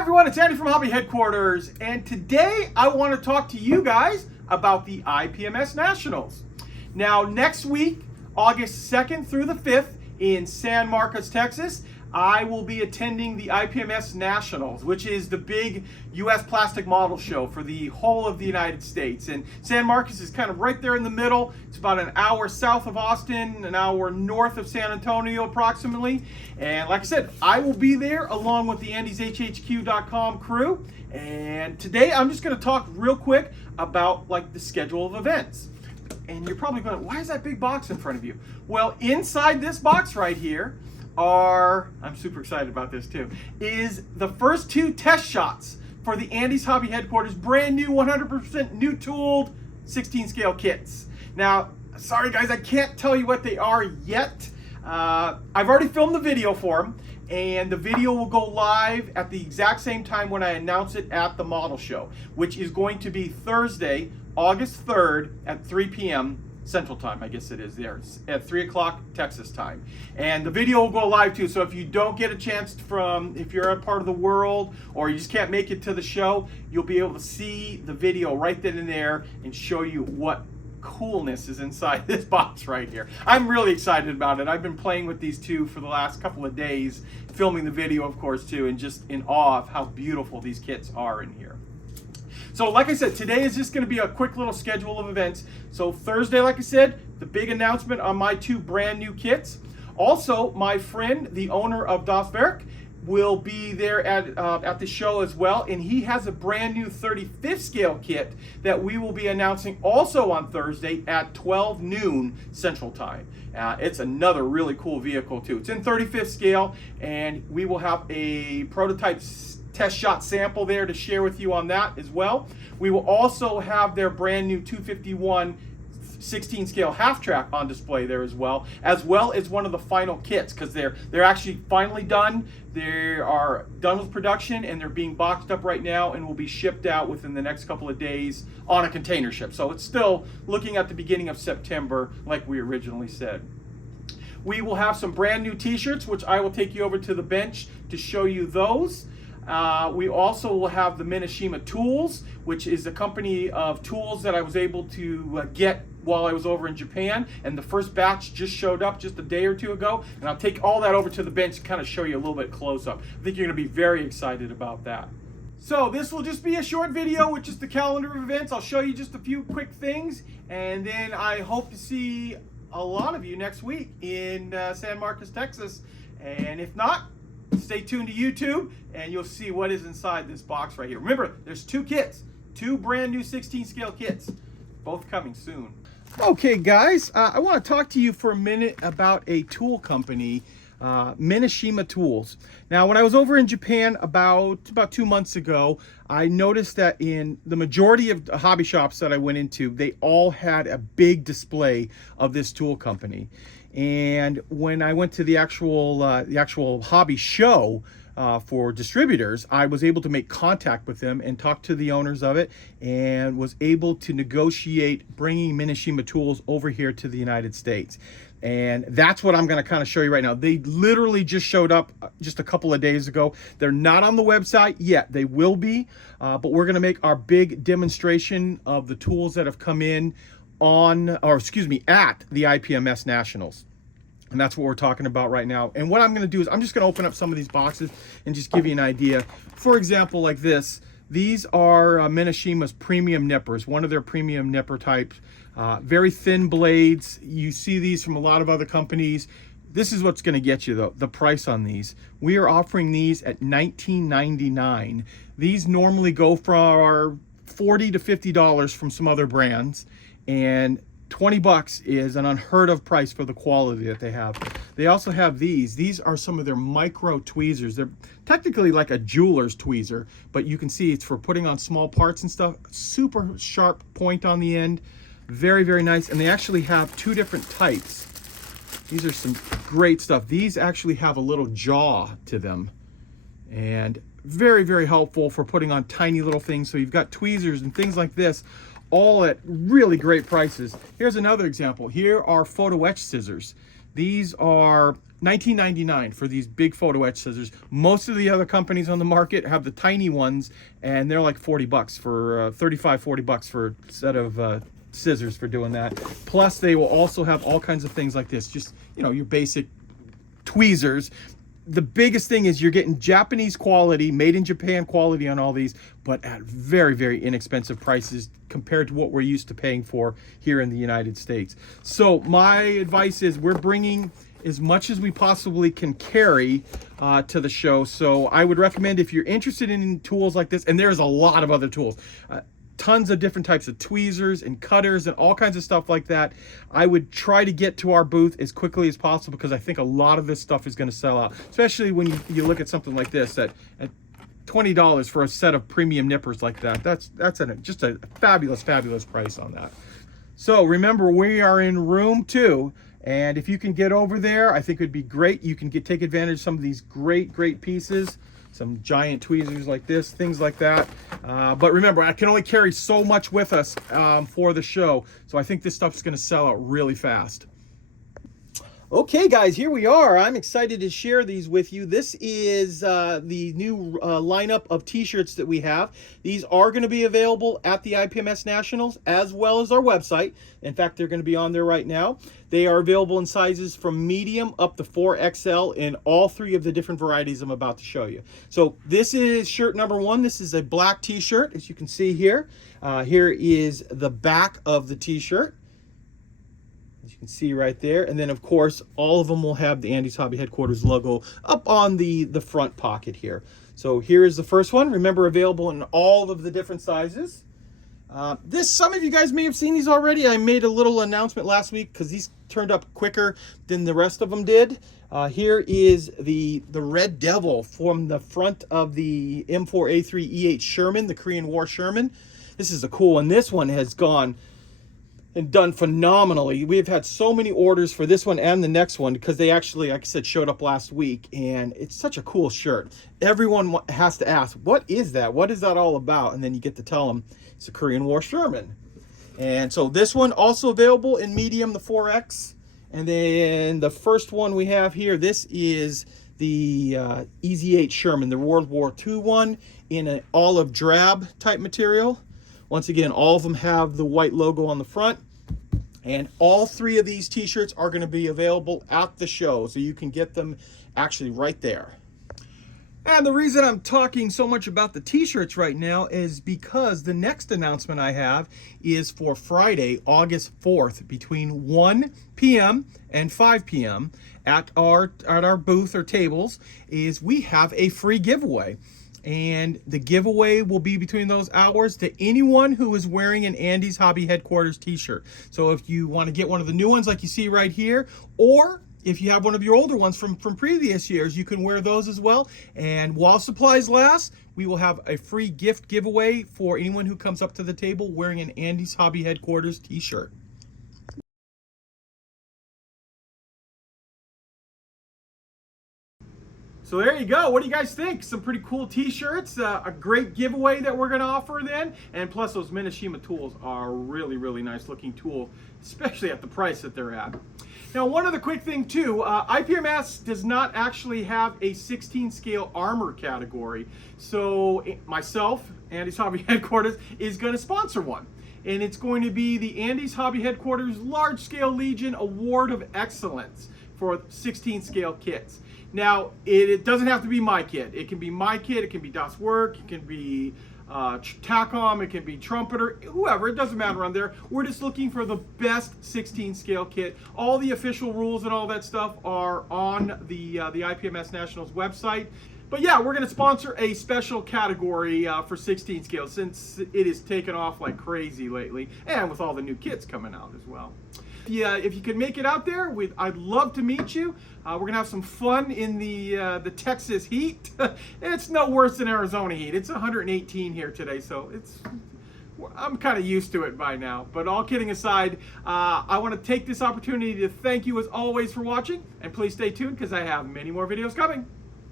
everyone, it's Andy from Hobby Headquarters, and today I want to talk to you guys about the IPMS Nationals. Now, next week, August 2nd through the 5th in San Marcos, Texas, I will be attending the IPMS Nationals, which is the big U.S. plastic model show for the whole of the United States. And San Marcos is kind of right there in the middle. It's about an hour south of Austin, an hour north of San Antonio approximately. And like I said, I will be there along with the Andy's HHQ.com crew. And today I'm just going to talk real quick about like the schedule of events. And you're probably going, why is that big box in front of you? Well, inside this box right here I'm super excited about this too, is the first 2 test shots for the Andy's Hobby Headquarters brand new 100% new tooled 16 scale kits. Now, sorry guys, I can't tell you what they are yet. I've already filmed the video for them, and the video will go live at the exact same time when I announce it at the model show, which is going to be Thursday, August 3rd at 3 p.m. Central Time, I guess it is there. It's at 3 o'clock Texas time. And the video will go live too, so if you don't get a chance if you're a part of the world or you just can't make it to the show, you'll be able to see the video right then and there and show you what coolness is inside this box right here. I'm really excited about it. I've been playing with these two for the last couple of days, filming the video of course too, and just in awe of how beautiful these kits are in here. So like I said, today is just going to be a quick little schedule of events. So Thursday, like I said, the big announcement on my 2 brand new kits. Also, my friend, the owner of Das Werk, will be there at the show as well, and he has a brand new 35th scale kit that we will be announcing also on Thursday at 12 noon Central Time. It's another really cool vehicle too. It's in 35th scale, and we will have a prototype test shot sample there to share with you on that as well. We will also have their brand new 251 16 scale half track on display there as well as one of the final kits, because they're actually finally done. They are done with production and they're being boxed up right now and will be shipped out within the next couple of days on a container ship. So it's still looking at the beginning of September like we originally said. We will have some brand new t-shirts, which I will take you over to the bench to show you those. We also will have the Mineshima Tools, which is a company of tools that I was able to get while I was over in Japan, and the first batch just showed up just a day or 2 ago, and I'll take all that over to the bench to kind of show you a little bit close up. I think you're going to be very excited about that. So this will just be a short video with just the calendar of events. I'll show you just a few quick things, and then I hope to see a lot of you next week in San Marcos, Texas, and if not, stay tuned to YouTube and you'll see what is inside this box right here. Remember, there's 2 kits, 2 brand new 16 scale kits, both coming soon. Okay guys, I want to talk to you for a minute about a tool company, Mineshima Tools. Now, when I was over in Japan about 2 months ago, I noticed that in the majority of hobby shops that I went into, they all had a big display of this tool company. And when I went to the actual hobby show for distributors, I was able to make contact with them and talk to the owners of it, and was able to negotiate bringing Mineshima Tools over here to the United States. And that's what I'm going to kind of show you right now. They literally just showed up just a couple of days ago. They're not on the website yet. They will be, but we're going to make our big demonstration of the tools that have come in at the IPMS Nationals. And that's what we're talking about right now. And what I'm going to do is I'm just going to open up some of these boxes and just give you an idea. For example, like this, these are Mineshima's premium nippers, one of their premium nipper types. Very thin blades. You see these from a lot of other companies. This is what's going to get you though, the price on these. We are offering these at $19.99. These normally go for $40 to $50 from some other brands, and 20 bucks is an unheard of price for the quality that they have. They also have these. These are some of their micro tweezers. They're technically like a jeweler's tweezer, but you can see it's for putting on small parts and stuff. Super sharp point on the end. Very, very nice. And they actually have 2 different types. These are some great stuff. These actually have a little jaw to them, and very, very helpful for putting on tiny little things. So you've got tweezers and things like this, all at really great prices. Here's another example. Here are photo etch scissors. These are $19.99 for these big photo etch scissors. Most of the other companies on the market have the tiny ones, and they're like 40 bucks for 35, 40 bucks for a set of scissors for doing that. Plus, they will also have all kinds of things like this, just, you know, your basic tweezers. The biggest thing is you're getting Japanese quality, made in Japan quality on all these, but at very, very inexpensive prices compared to what we're used to paying for here in the United States. So my advice is we're bringing as much as we possibly can carry to the show. So I would recommend, if you're interested in tools like this, and there's a lot of other tools, tons of different types of tweezers and cutters and all kinds of stuff like that, I would try to get to our booth as quickly as possible, because I think a lot of this stuff is going to sell out, especially when you look at something like this at $20 for a set of premium nippers like that. That's just a fabulous, fabulous price on that. So remember, we are in room 2. And if you can get over there, I think it would be great. You can take advantage of some of these great pieces, some giant tweezers like this, things like that. But remember, I can only carry so much with us for the show. So I think this stuff is going to sell out really fast. Okay, guys, here we are. I'm excited to share these with you. This is the new lineup of t-shirts that we have. These are going to be available at the IPMS Nationals as well as our website. In fact, they're going to be on there right now. They are available in sizes from medium up to 4XL in all 3 of the different varieties I'm about to show you. So this is shirt number 1. This is a black t-shirt, as you can see here. Here is the back of the t-shirt, as you can see right there. And then, of course, all of them will have the Andy's Hobby Headquarters logo up on the front pocket here. So here is the first one. Remember, available in all of the different sizes. Some of you guys may have seen these already. I made a little announcement last week because these turned up quicker than the rest of them did. Here is the Red Devil from the front of the M4A3 Sherman, the Korean War Sherman. This is a cool one. This one has gone and done phenomenally. We've had so many orders for this one and the next one because they actually, like I said, showed up last week, and it's such a cool shirt. Everyone has to ask, what is that? What is that all about? And then you get to tell them it's a Korean War Sherman. And so this one also available in medium, the 4X. And then the first one we have here, this is the EZ8 Sherman, the World War II one, in an olive drab type material. Once again, all of them have the white logo on the front. And all 3 of these t-shirts are going to be available at the show, so you can get them actually right there. And the reason I'm talking so much about the t-shirts right now is because the next announcement I have is for Friday, August 4th, between 1 p.m. and 5 p.m. at our booth or tables, is we have a free giveaway. And the giveaway will be between those hours to anyone who is wearing an Andy's Hobby Headquarters t-shirt. So if you want to get one of the new ones like you see right here, or if you have one of your older ones from previous years, you can wear those as well. And while supplies last, we will have a free gift giveaway for anyone who comes up to the table wearing an Andy's Hobby Headquarters t-shirt. So there you go. What do you guys think? Some pretty cool t-shirts, a great giveaway that we're going to offer then. And plus, those Mineshima tools are really, really nice looking tools, especially at the price that they're at. Now, one other quick thing too, IPMS does not actually have a 16 scale armor category. So myself, Andy's Hobby Headquarters, is going to sponsor one. And it's going to be the Andy's Hobby Headquarters Large Scale Legion Award of Excellence for 16 scale kits. Now, it doesn't have to be my kit. It can be my kit, it can be Das Work, it can be TACOM, it can be Trumpeter, whoever, it doesn't matter on there. We're just looking for the best 16 scale kit. All the official rules and all that stuff are on the IPMS Nationals website. But yeah, we're going to sponsor a special category for 16 scale since it is taken off like crazy lately, and with all the new kits coming out as well. If you can make it out there, I'd love to meet you. We're gonna have some fun in the Texas heat. It's no worse than Arizona heat. It's 118 here today, so I'm kind of used to it by now. But all kidding aside, I want to take this opportunity to thank you as always for watching, and please stay tuned because I have many more videos coming.